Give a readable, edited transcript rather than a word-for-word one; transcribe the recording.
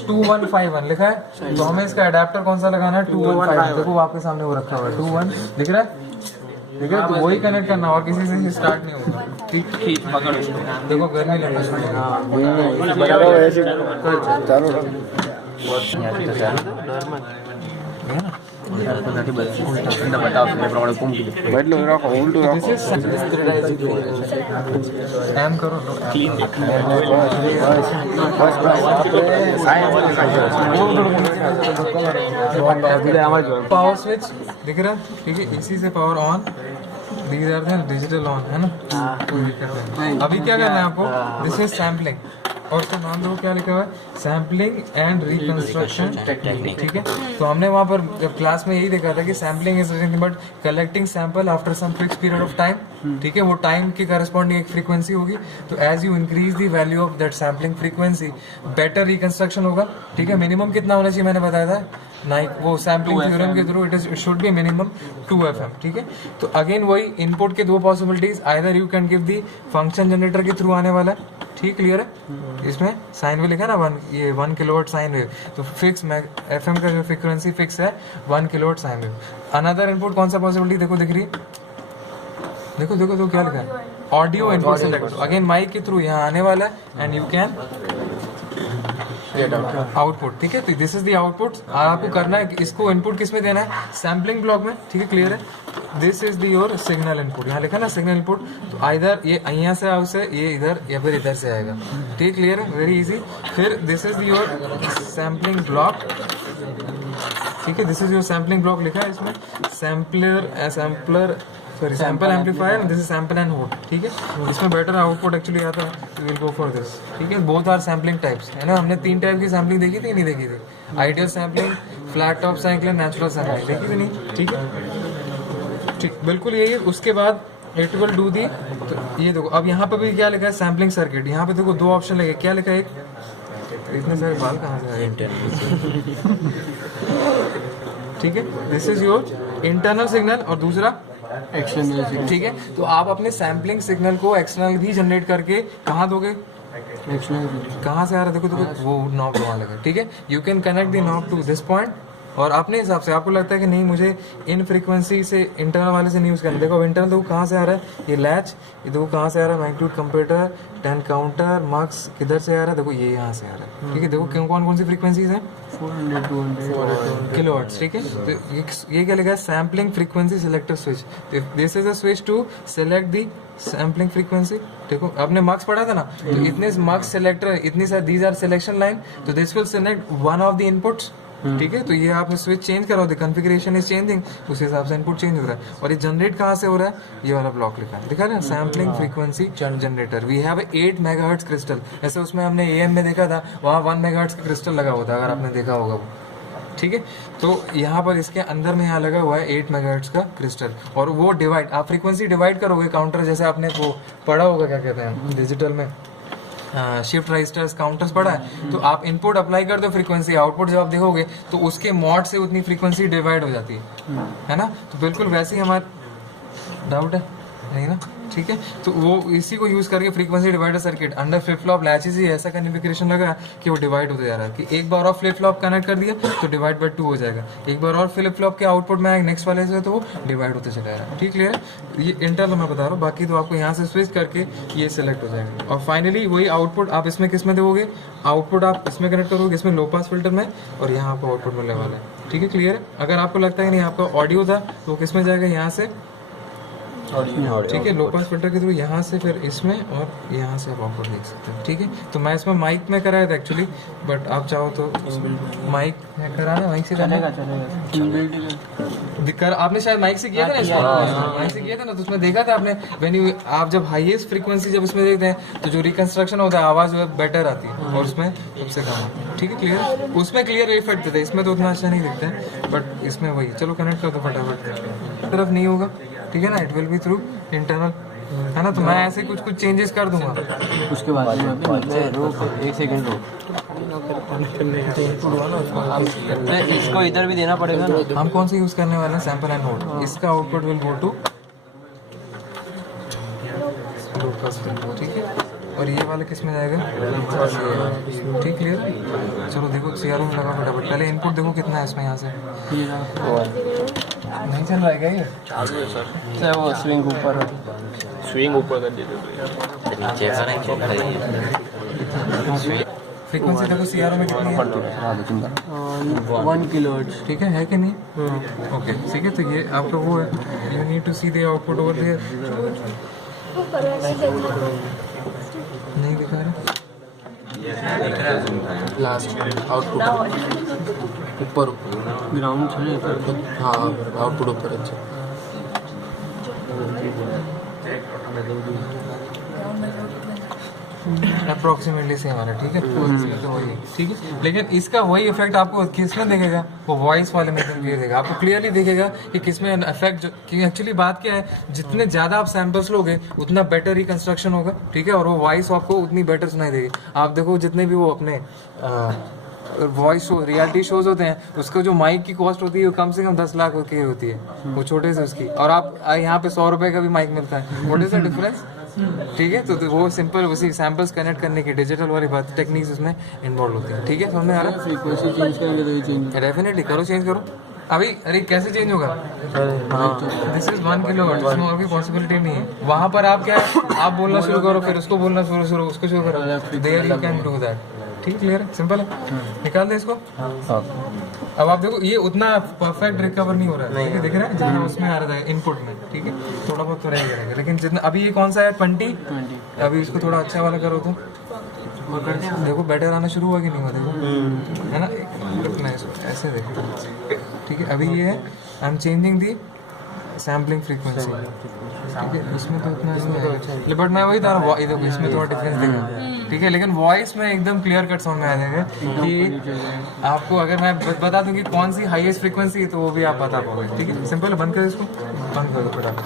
2151 लिखा है, तो हमें इसका अडेप्टर कौन सा लगाना है 2151। देखो आपके सामने वो रखा हुआ है 21 दिख रहा है, ठीक है, तो वही कनेक्ट करना और किसी से स्टार्ट नहीं होगा। ठीक पकड़ उसको, देखो गर्मी लग रही है। एम करो पावर स्विच दिख रहा है, ठीक है, इसी से पावर ऑन डिजिटल ऑन है ना, कोई दिक्कत नहीं। अभी क्या करना है आपको, दिस इज सैम्पलिंग, और तो नाम दो क्या लिखा हुआ है, सैम्पलिंग एंड रिकंस्ट्रक्शन टेक्निक, ठीक है। तो हमने वहाँ पर क्लास में यही देखा था कि sampling is nothing but collecting sample after some fix period of time, ठीक है, वो टाइम के करस्पॉन्डिंग एक फ्रीक्वेंसी होगी। तो as you increase the value of that sampling frequency better reconstruction होगा, ठीक है। मिनिमम कितना होना चाहिए मैंने बताया था, वो सैम्पलिंग थ्योरम के through it should be minimum 2 FM, ठीक है। तो अगेन वही इनपुट के दो possibilities, either you can give the function generator के थ्रू आने वाला है, ठीक, क्लियर है। इसमें साइन वेव लिखा है ना, 1 किलोवाट साइन वेव, तो फिक्स FM का जो फ्रीक्वेंसी फिक्स है 1 kilowatt sine wave. Another input कौन सा पॉसिबिलिटी देखो दिख रही, देखो देखो तो क्या लिखा है, audio input select, again mic के थ्रू यहाँ आने वाला है एंड यू कैन आउटपुट, ठीक है। तो दिस इज द आउटपुट, आपको करना है इसको इनपुट किस में देना है, सैम्पलिंग ब्लॉक में, ठीक है, क्लियर है। This is the your signal input, यहाँ लिखा ना सिग्नल इनपुट, तो आइदर ये यहाँ से आउसे ये इधर या फिर इधर से आएगा, ठीक, क्लियर है, वेरी इजी। फिर this is your sampling block, ठीक है, this is your sampling block लिखा है इसमें, sampler sorry sample amplifier, this is sample and hold, ठीक है। इसमें बेटर आउटपुट एक्चुअली आता है, we will go for this, ठीक है। बोथ आर सैम्पलिंग टाइप्स है ना, हमने 3 टाइप की सैम्पलिंग देखी थी, नहीं देखी थी, ideal sampling, flat top sampling, natural sampling, देखी थी नहीं, ठीक है, ठीक, बिल्कुल यही है। उसके बाद इट विल डू दी, तो ये देखो अब यहाँ पे भी क्या लिखा है, सैम्पलिंग सर्किट, यहाँ पे देखो 2 ऑप्शन लगे, क्या लिखा है, एक इतने सारे बाल कहाँ से आए, ठीक है, this is your internal signal और दूसरा एक्सटर्नल सिग्नल, ठीक है। तो आप अपने सैम्पलिंग सिग्नल को एक्सटर्नल भी जनरेट करके कहाँ दोगे, एक्सटर्नल कहाँ से आ रहा है, देखो देखो वो नॉब वहाँ लगा, ठीक है। You can connect the knob to this point, और अपने हिसाब से आपको लगता है कि नहीं मुझे इन फ्रीक्वेंसी से इंटरनल वाले से नहीं यूज करना, देखो इंटरनल देखो कहाँ से आ रहा है, ये लैच, ये देखो कहाँ से आ रहा है, मैग्नीट्यूड कंपेटर, 10 काउंटर, मार्क्स किधर से आ रहा है, देखो ये यहाँ से आ रहा है, ठीक है। देखो कौन कौन सी फ्रीक्वेंसीज है, 400 किलोवाट्स, ठीक है। तो ये क्या लिखा है, sampling frequency selector switch, this is a switch to select the sampling frequency. देखो आपने मार्क्स पढ़ा था ना, तो इतने मार्क्स सेलेक्टर, इतनी सारी दीज आर सिलेक्शन लाइन, तो this will select one of the inputs, ठीक है। तो ये आपने स्विच चेंज करा, कॉन्फ़िगरेशन इज चेंजिंग, उस हिसाब से इनपुट चेंज हो रहा है। और ये जनरेट कहाँ से हो रहा है, ये वाला ब्लॉक लिखा है, दिखा रहे हैं, sampling frequency generator. We have 8 megahertz crystal, ऐसे उसमें हमने AM में देखा था, वहाँ 1 मेगाहर्ट्ज का क्रिस्टल लगा हुआ था, अगर आपने देखा होगा वो, ठीक है। तो यहाँ पर इसके अंदर में यहाँ लगा हुआ है 8 मेगाहर्ट्ज का क्रिस्टल, और वो डिवाइड, आप फ्रीक्वेंसी डिवाइड करोगे काउंटर, जैसे आपने वो पढ़ा होगा, क्या कहते हैं डिजिटल में, शिफ्ट रजिस्टर्स काउंटर्स पड़ा है, तो आप इनपुट अप्लाई कर दो फ्रीक्वेंसी, आउटपुट जब आप देखोगे तो उसके मॉड से उतनी फ्रीक्वेंसी डिवाइड हो जाती है ना। तो बिल्कुल वैसे ही हमारा डाउट है नहीं ना, ठीक है। तो वो इसी को यूज करके frequency divider circuit under flip flop latches ही ऐसा कॉन्फ़िगरेशन लगा कि वो डिवाइड होते जा रहा है, कि एक बार और फ्लिप फ्लॉप कनेक्ट कर दिया तो डिवाइड बाय 2 हो जाएगा, एक बार और फ्लिप फ्लॉप के आउटपुट में आएगा नेक्स्ट वाले से, तो वो डिवाइड होते चला रहा है, ठीक, क्लियर है। ये इंटरनल मैं बता रहा हूँ, बाकी तो आपको यहाँ से स्विच करके ये सिलेक्ट हो जाएगा। और फाइनली वही आउटपुट आप इसमें किस में दोगे, आउटपुट आप इसमें कनेक्ट करोगे, इसमें लो पास फिल्टर में, और यहाँ आपको आउटपुट मिलने वाला है, ठीक है, क्लियर है। अगर आपको लगता है नहीं आपका ऑडियो था तो किस में जाएगा, यहाँ से, ठीक है, लो पास फिल्टर के थ्रू यहाँ से, फिर इसमें, और यहाँ से आप आउटपुट देख सकते हैं, ठीक है। तो मैं इसमें माइक में कराया था एक्चुअली, बट आप चाहो तो माइक में कराना, माइक से चलेगा, आपने शायद माइक से किया था ना इसको, माइक से किया था ना, तो उसमें देखा था आपने, व्हेन यू आप जब हाईएस्ट फ्रीक्वेंसी जब उसमें देखते हैं तो जो रिकंस्ट्रक्शन होता है आवाज बेटर आती है, और उसमें सबसे कम आती है, ठीक है, क्लियर। उसमें क्लियर इफेक्ट देता है, इसमें तो उतना अच्छा नहीं दिखता है, बट इसमें वही, चलो कनेक्ट कर दो फटाफट, तरफ नहीं होगा, ठीक है ना, it will be through internal, है ना। तो मैं ऐसे कुछ चेंजेस कर दूंगा, उसके बाद एक सेकंड इसको इधर भी देना पड़ेगा ना। हम कौन सा यूज करने वाले हैं, सैंपल एंड होल्ड, इसका आउटपुट विल गो टू, ठीक है, और ये वाला किस में जाएगा, ठीक, क्लियर। चलो देखो सीआरओ में लगा फटाफट। पहले इनपुट देखो कितना है इसमें, यहाँ से नहीं चल रहा है क्या ये? चालू है सर। चाहे वो स्विंग ऊपर हो। स्विंग ऊपर कर दीजिए नीचे फ्रीक्वेंसी देखो सीआरओ में कितनी है? 1 किलोहर्ट्ज। ठीक है कि नहीं? ओके ठीक है। तो ये आपका वो है, you need to see the output over there. नहीं दिखा रहा लास्ट आउटपुट ऊपर ग्राउंड चले हाँ आउटपुट ऊपर अच्छा अप्रोक्सीमेटली सेम आ रहा है। ठीक है तो वही ठीक है। लेकिन इसका वही इफेक्ट आपको किस में दिखेगा? वो वॉइस वाले में दिखेगा। आपको क्लियरली दिखेगा कि किस में इफेक्ट कि एक्चुअली बात क्या है, जितने ज्यादा आप सैंपल्स लोगे उतना बेटर रिकंस्ट्रक्शन होगा। ठीक है, और वो वॉइस आपको उतनी बेटर सुनाई देगी। आप देखो जितने भी वो अपने वॉइस शो रियलिटी शोज होते हैं, उसका जो माइक की कॉस्ट होती है वो कम से कम 10 लाख की होती है, वो छोटे से उसकी। और आप यहाँ पे 100 रुपए का भी माइक मिलता है। What is the difference? ठीक है, तो वो सिंपल उसी सैंपल्स कनेक्ट करने की डिजिटल वाली बात टेक्निक्स उसमें इन्वॉल्व होती है। ठीक है, समझ में आ रहा है? फ्रीक्वेंसी चेंज करेंगे तो ये चेंज। डेफिनेटली करो, चेंज करो अभी। अरे कैसे चेंज होगा? दिस इज 1 किलोहर्ट्ज, इसमें और कोई पॉसिबिलिटी नहीं है। वहां पर आप क्या है, आप बोलना शुरू करो, फिर उसको बोलना शुरू उसको शुरू करो। There you can do that. ठीक, क्लियर है, सिंपल है। निकाल दे इसको। अब आप देखो ये उतना परफेक्ट रिकवर नहीं हो रहा है। ठीक है, दिख रहा है जितना उसमें आ रहा था इनपुट में। ठीक है, थोड़ा बहुत तो रहेगा, लेकिन जितना अभी ये कौन सा है 20, अभी इसको थोड़ा अच्छा वाला करो तो देखो बेटर आना शुरू हुआ कि नहीं हुआ? देखो है ना, रुकना है इसको ऐसे देखो। ठीक है, अभी ये है I am changing the sampling frequency. ठीक है, इसमें तो उतना नहीं है, बट मैं वही था देखो इसमें थोड़ा डिफरेंस देगा। ठीक है, लेकिन वॉइस में एकदम क्लियर कट समझ में आ जाएगा कि आपको अगर मैं बता दूं कि कौन सी हाईएस्ट फ्रीक्वेंसी है तो वो भी आप बता पाओगे। ठीक है, सिंपल, बंद कर इसको, बंद कर दो फटाफट।